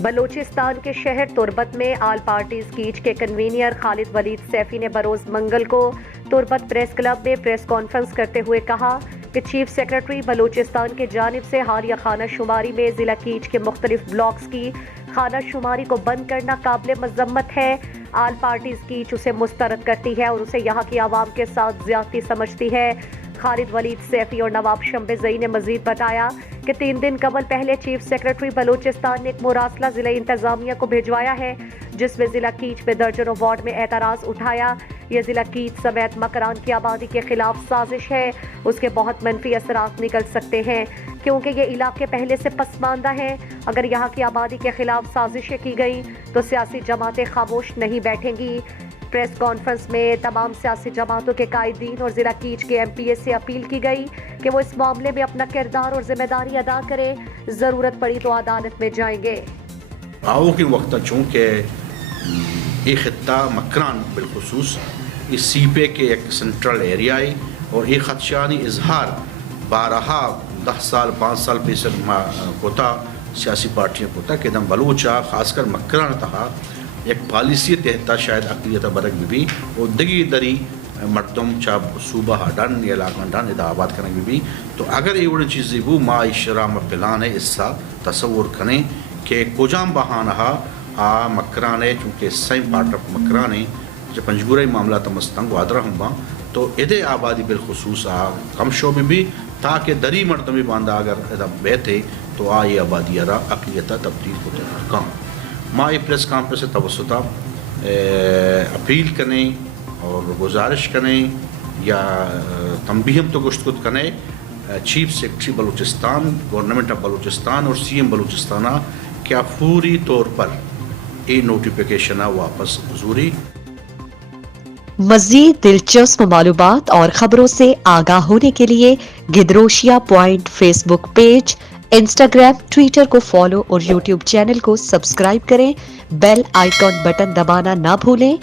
بلوچستان کے شہر تربت میں آل پارٹیز کیچ کے کنوینر خالد ولید سیفی نے بروز منگل کو تربت پریس کلب میں پریس کانفرنس کرتے ہوئے کہا کہ چیف سیکرٹری بلوچستان کی جانب سے حالیہ خانہ شماری میں ضلع کیچ کے مختلف بلاکس کی خانہ شماری کو بند کرنا قابل مذمت ہے۔ آل پارٹیز کیچ اسے مسترد کرتی ہے اور اسے یہاں کی عوام کے ساتھ زیادتی سمجھتی ہے۔ خالد ولید سیفی اور نواب شمبے زئی نے مزید بتایا کہ 3 دن قبل پہلے چیف سیکرٹری بلوچستان نے ایک مراسلہ ضلع انتظامیہ کو بھیجوایا ہے جس میں ضلع کیچ میں درجنوں وارڈ میں اعتراض اٹھایا۔ یہ ضلع کیچ سمیت مکران کی آبادی کے خلاف سازش ہے، اس کے بہت منفی اثرات نکل سکتے ہیں کیونکہ یہ علاقے پہلے سے پسماندہ ہیں۔ اگر یہاں کی آبادی کے خلاف سازشیں کی گئیں تو سیاسی جماعتیں خاموش نہیں بیٹھیں گی۔ پریس کانفرنس میں تمام سیاسی جماعتوں کے قائدین اور ضلع کیچ کے ایم پی اے سے اپیل کی گئی کہ وہ اس معاملے میں اپنا کردار اور ذمہ داری ادا کریں، ضرورت پڑی تو عدالت میں جائیں گے۔ آؤ کہ وقت چونکہ یہ خطہ مکران بالخصوص اس سی پے کے ایک سنٹرل ایریا ہے اور یہ خدشانی اظہار بارہا 10 سال 5 سال پیسر کوتا سیاسی پارٹیاں کوتا کہ دم بلوچا خاص کر مکران تہا ایک پالیسی تحتا شاید اقلیت برگ بھی اور دگی دری مردم چا صوبہ ڈان یا علاقہ ڈان ادا آباد کرنے بھی تو اگر یہ وڑ چیزیں وہ معاشرہ میں پلان ہے اس سا تصور کریں کہ کجام بہانہ مکران ہے چونکہ سیم پارٹ آف مکران ہے جو پنجگورہ معاملہ تمستنگ وادرہ ہم با تو ادے آبادی بالخصوص کم شعبے بھی تاکہ دری مردمی باندھا اگر ادا بیٹھے تو یہ آبادی ارا اقلیتہ تبدیل ہوتے ہیں کام ماں یہ پریس کانفرنس سے توسطہ اپیل کریں اور گزارش کریں یا تنبیہم تو گشتگت کریں chief secretary Balochistan government of Balochistan اور سی ایم بلوچستانہ کیا فوری طور پر یہ نوٹیفیکیشن واپس ضروری۔ مزید دلچسپ معلومات اور خبروں سے آگاہ ہونے کے لیے Gadrosia point Facebook page, Instagram, Twitter کو فالو اور یوٹیوب چینل کو سبسکرائب کریں۔ بیل آئیکن بٹن دبانا نہ بھولیں